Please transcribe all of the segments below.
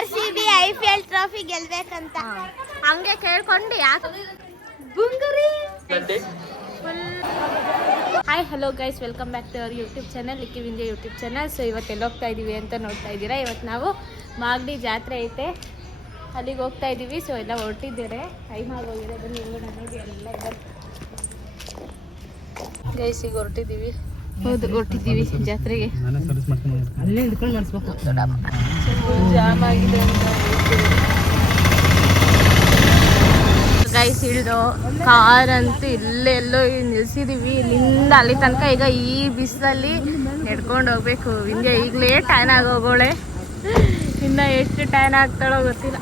RCB IPL trophy ಗೆಲ್ಬೇಕಂತ ಹಂಗೆ ಕೇಳ್ಕೊಂಡು ಯಾಕೆ hi hello guys, welcome back to our YouTube channel ಲಿಕ್ಕಿ ವಿಂಜೆ ಯೂಟ್ಯೂಬ್ ಚಾನಲ್. ಸೊ ಇವತ್ತು ಎಲ್ಲಿ ಹೋಗ್ತಾ ಇದ್ದೀವಿ ಅಂತ ನೋಡ್ತಾ ಇದ್ದೀರಾ. ಇವತ್ತು ನಾವು ಮಾಗಡಿ ಜಾತ್ರೆ ಐತೆ, ಅಲ್ಲಿಗೆ ಹೋಗ್ತಾ ಇದ್ದೀವಿ. ಸೊ ಎಲ್ಲ ಹೊರಟಿದ್ದೀರಾ, ಟೈಮ್ ಆಗೋಗಿದೆ. ಬನ್ನಿ ಹೋಗೋಣ, ನೋಡಿ ಎಲ್ಲ ಇದ್ದಾರೆ ಗೈಸ್. ಈಗ ಹೊರಟಿದ್ದೀವಿ, ಹೌದು ಹೊರಟಿದ್ದೀವಿ ಜಾತ್ರೆಗೆ. ಅಲ್ಲೇ ಹಿಡ್ಕೊಂಡು ಮಾಡಿಸ್ಬೇಕು, ಜಾಮ್ ಆಗಿದೆ ಅಂತ ಗೈಸ್. ಇಳ್ದು ಕಾರ್ ಅಂತೂ ಇಲ್ಲೆಲ್ಲೋ ನಿಲ್ಸಿದೀವಿ, ಇಲ್ಲಿಂದ ಅಲ್ಲಿ ತನಕ. ಈಗ ಈ ಬಿಸಿಲಲ್ಲಿ ನಡ್ಕೊಂಡು ಹೋಗ್ಬೇಕು. ಹಿಂಗೆ ಈಗಲೇ ಟ್ಯಾನ್ ಆಗೋಗೋಳೆ, ಇನ್ನ ಎಷ್ಟು ಟ್ಯಾನ್ ಆಗ್ತಾಳೋ ಗೊತ್ತಿಲ್ಲ.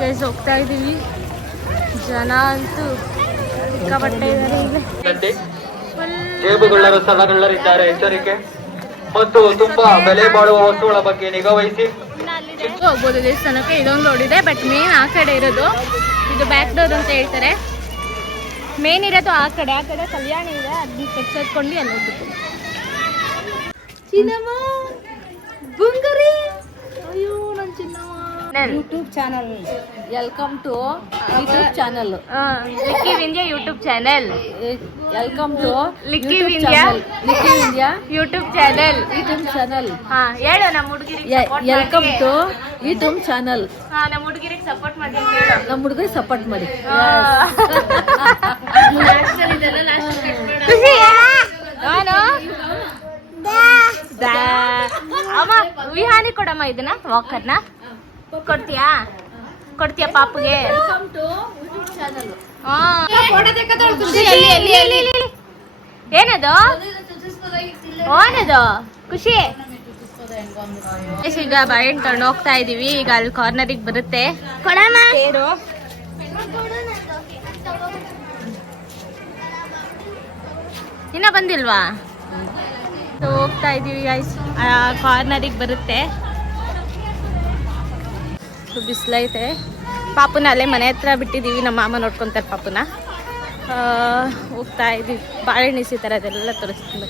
ಗೈಸ್ ಹೋಗ್ತಾ ಇದೀವಿ, ಜನ ಅಂತೂ ಸಿಕ್ಕಾಪಟ್ಟೆ ಇದ್ದಾರೆ. ಈಗ ಜೇಬುಗಳ್ಳರು ಸ್ಥಳಗಳ್ಳರಿದ್ದಾರೆ, ಎಚ್ಚರಿಕೆ ಮತ್ತು ತುಂಬಾ ಬೆಲೆ ಬಾಳುವ ವಸ್ತುಗಳ ಬಗ್ಗೆ ನಿಗಾ ವಹಿಸಿ. ಹೋಗ್ಬೋದು ದೇವಸ್ಥಾನಕ್ಕೆ. ಇದೊಂದು ರೋಡ್ ಇದೆ, ಬಟ್ ಮೇನ್ ಆ ಕಡೆ ಇರೋದು. ಇದು ಬ್ಯಾಕ್ ಡೋರ್ ಅಂತ ಹೇಳ್ತಾರೆ. ಮೇನ್ ಇರೋದು ಆ ಕಡೆ ಕಲ್ಯಾಣಿ ಇದೆ, ಅದನ್ನ ತೆಗ್ಸದ್ಕೊಂಡು ಅಲ್ಲಿ ಹೋಗ್ಬೇಕು. ಚಿನ್ನಮ್ಮ ಬುಂಗರಿ, ಅಯ್ಯೋ ನನ್ನ ಚಿನ್ನಮ್ಮ. YouTube channel, welcome to YouTube channel, ಲಿಕ್ಕಿ ವಿಂಜೆ ಯೂಟ್ಯೂಬ್ ಚಾನಲ್. ವೆಲ್ಕಮ್ ಟು ಲಿಕ್ಕಿ ವಿಂಜೆ ಯೂಟ್ಯೂಬ್ ಚಾನಲ್. ಹಾ ಹೇಳು ನಮ್ಮ ಹುಡುಗಿರಿಗೆ. Welcome to YouTube channel. ಹಾ ನಮ್ಮ ಹುಡುಗಿರಿಗೆ ಸಪೋರ್ಟ್ ಮಾಡಿ, ನಮ್ಮ ಹುಡುಗರಿಗೆ ಸಪೋರ್ಟ್ ಮಾಡಿ. ಅಮ್ಮ ವಿಹಾನಿ ಕೊಡಮ್ಮ, ಇದನ್ನ ವಾಕರ್ನ ಕೊಡ್ತೀಯಾ ಪಾಪುಗೆ? ಏನದು ಓನದು ಖುಷಿ. ಈಗ ಬಾಳೆಹಣ್ಣು ತಗೊಂಡು ಹೋಗ್ತಾ ಇದೀವಿ. ಈಗ ಅಲ್ಲಿ ಕಾರ್ನರಿಗೆ ಬರುತ್ತೆ, ಇನ್ನ ಬಂದಿಲ್ವಾ? ಹೋಗ್ತಾ ಇದೀವಿ ಗೈಸ್, ಕಾರ್ನರಿಗೆ ಬರುತ್ತೆ. ಬಿಸಿಲೈತೆ. ಪಾಪುನ ಅಲ್ಲೇ ಮನೆ ಹತ್ರ ಬಿಟ್ಟಿದ್ದೀವಿ, ನಮ್ಮ ಮಾಮ ನೋಡ್ಕೊತಾರೆ ಪಾಪುನ. ಹೋಗ್ತಾ ಇದ್ದೀವಿ. ಬಾಳೆಹಣ್ಣು ಇಸಿತಾರೆ, ಅದೆಲ್ಲ ತೋರಿಸ್ತೀನಿ.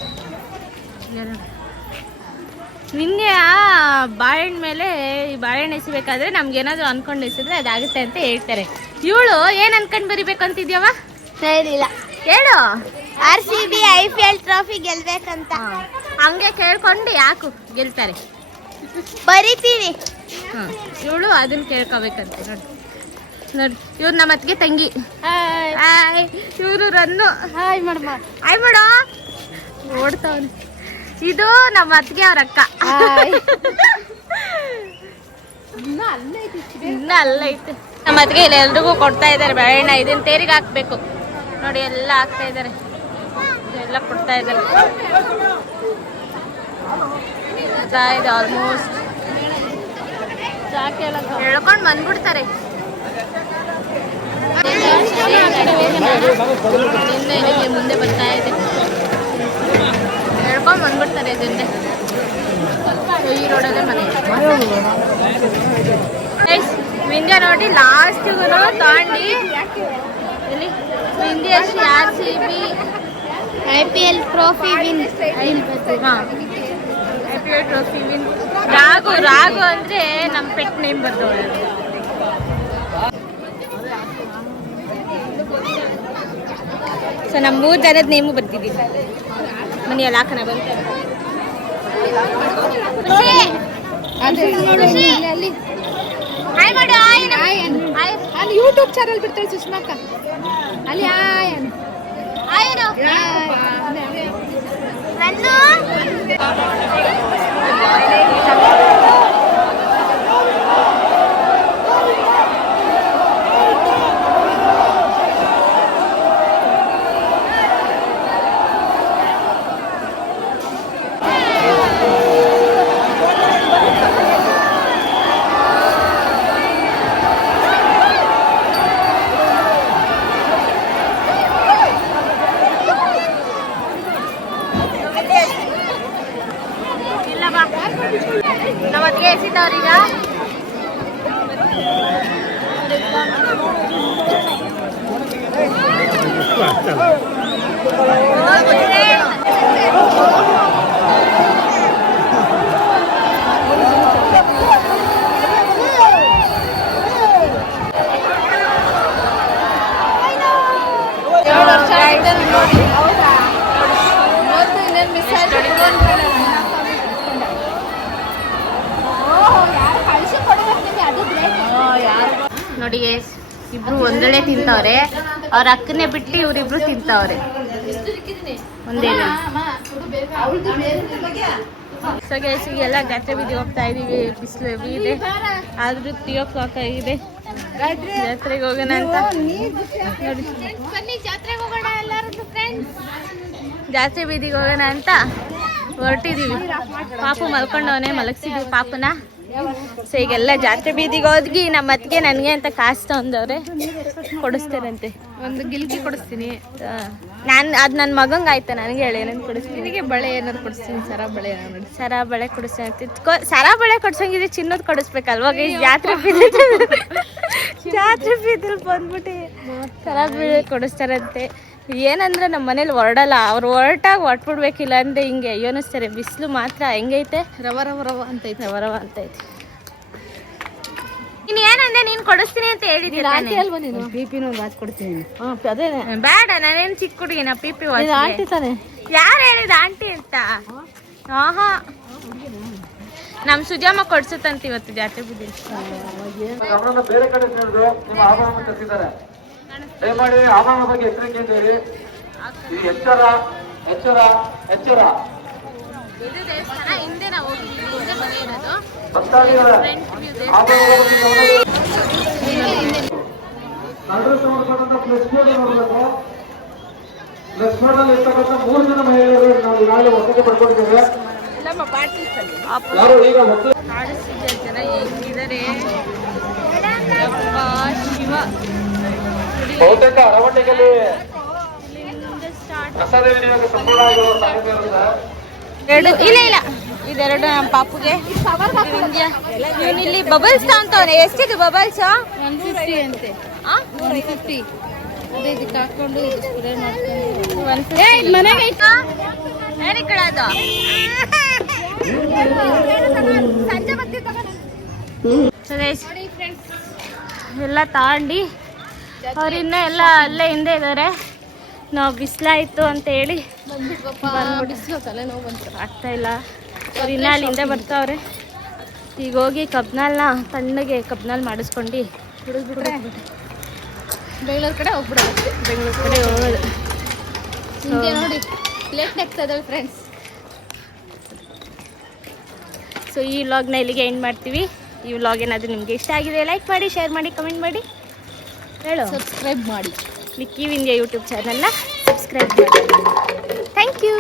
ನಿನ್ನೆ ಬಾಳೆಹಣ್ಣು ಮೇಲೆ ಈ ಬಾಳೆಹಣ್ಣು ಎಸಿಬೇಕಾದ್ರೆ ನಮ್ಗೇನಾದ್ರು ಅನ್ಕೊಂಡು ಎಸಿದ್ರೆ ಅದಾಗುತ್ತೆ ಅಂತ ಹೇಳ್ತಾರೆ. ಇವಳು ಏನ್ ಅನ್ಕೊಂಡು ಬರಿಬೇಕು ಅಂತಿದ್ಯವ? ಹೇಳಿಲ್ಲ, ಹೇಳು. RCB IPL ಟ್ರೋಫಿ ಗೆಲ್ಬೇಕಂತ ಹಂಗೆ ಕೇಳ್ಕೊಂಡು ಯಾಕು ಗೆಲ್ತಾರೆ ಬರಿತೀನಿ. ಇವಳು ಅದನ್ನ ಕೇಳ್ಕೋಬೇಕಂತೆ. ನೋಡಿ ಇವ್ರು ನಮ್ಮ ಅತ್ತಿಗೆ ತಂಗಿ. ಇವರು ರನ್ನು. ಹಾಯ್ ಮಾಡಮ್ಮ, ಹಾಯ್ ಮಾಡೋ. ಓಡ್ತಾವನೆ. ಇದು ನಮ್ಮ ಅತ್ತಿಗೆ ಅವ್ರ ಅಕ್ಕ. ಇನ್ನ ಅಲ್ಲೈತೆ ನಮ್ಮ ಅತ್ತಿಗೆ. ಇಲ್ಲಿ ಎಲ್ರಿಗೂ ಕೊಡ್ತಾ ಇದ್ದಾರೆ ಬಾಳೆಹಣ್ಣ. ಇದನ್ನ ತೇರಿಗೆ ಹಾಕ್ಬೇಕು ನೋಡಿ, ಎಲ್ಲ ಹಾಕ್ತಾ ಇದ್ದಾರೆ, ಎಲ್ಲ ಕೊಡ್ತಾ ಇದ್ದಾರೆ. ಇದೆ ಆಲ್ಮೋಸ್ಟ್. ಹೇಳ್ಕೊಂಡು ಬಂದ್ಬಿಡ್ತಾರೆ. ಮುಂದೆ ಬರ್ತಾ ಇದೆ, ಹೇಳ್ಕೊಂಡು ಬಂದ್ಬಿಡ್ತಾರೆ. ಇದನ್ನೇ ಈ ರೋಡಲ್ಲೇ ಮನೆ. ವಿಂಧ್ಯ ನೋಡಿ ಲಾಸ್ಟಿಗೂ ತಾಂಡಿ ಇಲ್ಲಿ Vindhya RCB IPL trophy win. IPL trophy win. Raghu ಅಂದ್ರೆ ನಮ್ಮ ಪೆಟ್ ನೇಮ್ ಬರ್ದವಳು. ಸೊ ನಮ್ಮ 3 ಜನದ ನೇಮು ಬರ್ತಿದ್ದೀವಿ ಮನೆಯಲ್ಲಿ. ಹಾಕೋಣ ಬಂತ ಅಲ್ಲಿ ಯೂಟ್ಯೂಬ್ ಚಾನಲ್ ಬಿಡ್ತಾಳೆ ಸುಷ್ಮಾಕ. ಅಲ್ಲಿ ನಮ್ಮ ಅತ್ತಿಗೆ ಎಸಿದವ್ರೀಗ. ನೋಡಿ ಇಬ್ರು ಒಂದೊಳ್ಳೆ ತಿಂತವ್ರೆ. ಅವ್ರ ಅಕ್ಕನೇ ಬಿಟ್ಟು ಇವ್ರಿಬ್ರು ತಿಂತವ್ರೆ ಒಂದೇ. ಸೊ ಗೈಸ್ ಈಗೆಲ್ಲ ಜಾತ್ರೆ ಬೀದಿಗೆ ಹೋಗ್ತಾ ಇದೀವಿ. ಬಿಸಿಲು ಇದೆ ಆದ್ರೂ 3 o'clock ಆಗಿದೆ. ಜಾತ್ರೆಗೆ ಹೋಗೋಣ ಅಂತ ನೋಡಿ. ಬನ್ನಿ ಜಾತ್ರೆಗೆ ಹೋಗೋಣ ಎಲ್ಲರೂ ಫ್ರೆಂಡ್ಸ್. ಜಾತ್ರೆ ಬೀದಿಗೆ ಹೋಗೋಣ ಅಂತ ಹೊರಟಿದೀವಿ. ಪಾಪು ಮಲ್ಕೊಂಡವನೆ, ಮಲಗಿಸಿದ್ವಿ ಪಾಪನ. ಸೊ ಈಗೆಲ್ಲ ಜಾತ್ರೆ ಬೀದಿಗೆ ಹೋದ್ಗಿ ನಮ್ಮ ಅತ್ತಿಗೆ ನನಗೆ ಅಂತ ಕಾಸು ತಗೊಂಡವ್ರೆ, ಕೊಡಿಸ್ತೇನಂತೆ. ಒಂದು ಗಿಲ್ಕಿ ಕೊಡಿಸ್ತೀನಿ. ನಾನು ಅದು ನನ್ನ ಮಗಂಗೆ ಆಯ್ತಾ, ನನಗೆ ಹೇಳಿ ಏನೇನು ಕೊಡಿಸ್ತೀನಿ. ನಿನಗೆ ಬಳೆ ಏನಾದ್ರು ಕೊಡಿಸ್ತೀನಿ, ಸರ ಬಳೆ ಏನಾದ್ರು. ಸರ ಬಳೆ ಕೊಡಿಸ್ತೀನಿ. ಸರ ಬಳೆ ಕೊಡ್ಸಂಗಿದ್ರೆ ಚಿನ್ನದ ಕೊಡಿಸ್ಬೇಕಲ್ವಾಗ. ಈ ಜಾತ್ರೆ ಬೀದಿಲ್ ಬಂದ್ಬಿಟ್ಟು ಸರ ಬಳೆ ಕೊಡಿಸ್ತಾರಂತೆ. ಏನಂದ್ರೆ ನಮ್ಮ ಮನೇಲಿ ಹೊರಡಲ್ಲ, ಅವ್ರು ಹೊರಟಾಗ ಹೊಟ್ಬಿಡ್ಬೇಕಿಲ್ಲ ಅಂದ್ರೆ ಹಿಂಗೆ ಅಯ್ಯೋ ಅನ್ನಿಸ್ತಾರೆ. ಬಿಸಿಲು ಮಾತ್ರ ಹೆಂಗೈತೆ, ರವ ಅಂತೈತೆ. ರವ ಅಂತೈತೆ. ನೀನು ಏನಂದೆ, ನೀನು ಕೊಡಿಸ್ತೀನಿ ಅಂತ ಹೇಳಿದ್ದೀನಿ ಅಲ್ವಾ ನೀನು? ಪಿಪಿನ ವಾಚ್ ಕೊಡ್ತೀನಿ. ಅದೇ ಬೇಡ, ನಾನೇನು ಚಿಕ್ಕ ಹುಡುಗಿನ ಪಿಪಿ ವಾಚ್. ಆಂಟಿ ತಾನೆ? ಯಾರು ಹೇಳಿದ ಆಂಟಿ ಅಂತ? ಆಹಾ, ನಮ್ ಸುಜಾಮ ಕೊಡ್ಸುತ್ತಂತ ಇವತ್ತು ಜಾತ್ರೆ ಬುದ್ಧಿ. ಗಮನ ಬೇರೆ ಕಡೆ ಸೆಳೆದು ನಿಮ್ಮ ಆಭರಣ ತರಿಸಿದ್ದಾರೆ. ದಯಮಾಡಿ ಆಭರಣ ಬಗ್ಗೆ ಎಚ್ಚರಿಕೆಯಿಂದ ಇರಿ. ಇದು ಎಚ್ಚರ ಎಚ್ಚರ ಎಚ್ಚರ. ಇದು ದೇವಸ್ಥಾನ ಹಿಂದೆ ನಾವು ಹೋಗಿದ್ವಿ, ಹಿಂದೆ ಮನೆ ಇರೋದು. ಭಕ್ತಾದಿಗಳ ಆಭರಣಗಳ ಬಗ್ಗೆ ಗಮನ. ಕಳ್ಳರು ಸಂಬಂಧಪಟ್ಟಂತ ಪ್ಲಸ್ ಬೋರ್ಡ್ ನೋಡಬೇಕು. ಪ್ಲಸ್ ಬೋರ್ಡ್ ಅಲ್ಲಿ ಇರ್ತಕ್ಕಂಥ 3 ಜನ ಮಹಿಳೆಯರು ನಾವು ಈಗಾಗಲೇ ಒಪ್ಪಿಗೆ ಪಡ್ಕೊಂಡಿದ್ದೇವೆ. ಯಾರು ಈಗ ಕಾಣಿಸ್ತಿದ್ದ ಜನ ಹೆಂಗಿದ್ದಾರೆ ಶಿವ. ಬಹುತೇಕ ಅರವಟ್ಟಿಗೆಯಲ್ಲಿ ಪ್ರಸಾದ ವಿನಿಯೋಗ ಸಂಪೂರ್ಣ ಆಗಿರುವ ಸಾಧ್ಯತೆ ಇರುತ್ತೆ. ಇಲ್ಲ ಇದೆರಡು ನಮ್ಮ ಪಾಪುಗೆ. ಇಲ್ಲಿ ಬಬಲ್ಸ್ ತಗೊಂತವನೆ. ಎಷ್ಟಿದೆ ಬಬಲ್ಸ್? 150 ಅಂತೆ. 150 ಅದೇ ಇದಕ್ಕೆ ಹಾಕೊಂಡು ಸ್ಪ್ರೇ ಮಾಡ್ಕೊಂಡು ಮನೆಗೆ ಏನಕ್ಕೆ ಕಳೋದು? ಸಂಜೆ ಬರ್ತೀವಿ ಎಲ್ಲ ತಗೊಂಡು ಅವ್ರಿನ್ನ ಎಲ್ಲ ಅಲ್ಲೇ ಹಿಂದೆ ಇದ್ದಾರೆ. ನಾವು ಬಿಸಿಲಾಯ್ತು ಅಂತ ಹೇಳಿ ಬಿಸಿಲು ತಲೆನೋವು ಬಂತು. ಆಗ್ತಾ ಇಲ್ಲ. ಅವ್ರು ಇನ್ನ ಅಲ್ಲಿ ಹಿಂದೆ ಬರ್ತಾವ್ರೆ. ಈಗ ಹೋಗಿ ಕಬ್ನಾಲ್ನ ತಣ್ಣಗೆ ಕಬ್ನಾಲ್ ಮಾಡಿಸ್ಕೊಂಡು ಹುಡುಗ್ಬಿಟ್ರೆ ಬೆಂಗಳೂರು ಕಡೆ ಹೋಗ್ಬಿಡೋದು. ಬೆಂಗಳೂರು ಕಡೆ ಹೋಗೋದು. ಹಿಂಗೆ ನೋಡಿ ಲೇಟ್ ಆಗ್ತಾ ಇದ್ದಾವೆ ಫ್ರೆಂಡ್ಸ್. ಸೊ ಈ ವ್ಲಾಗ್ನ ಇಲ್ಲಿಗೆ ಎಂಡ್ ಮಾಡ್ತೀವಿ. ಈ ವ್ಲಾಗ್ ಏನಾದರೂ ನಿಮಗೆ ಇಷ್ಟ ಆಗಿದೆ ಲೈಕ್ ಮಾಡಿ, ಶೇರ್ ಮಾಡಿ, ಕಮೆಂಟ್ ಮಾಡಿ, ಹೇಳು ಸಬ್ಸ್ಕ್ರೈಬ್ ಮಾಡಿ. ಲಿಕ್ಕಿ ವಿಂಧ್ಯ ಯೂಟ್ಯೂಬ್ ಚಾನಲ್ನ ಸಬ್ಸ್ಕ್ರೈಬ್ ಮಾಡಿ. Thank you.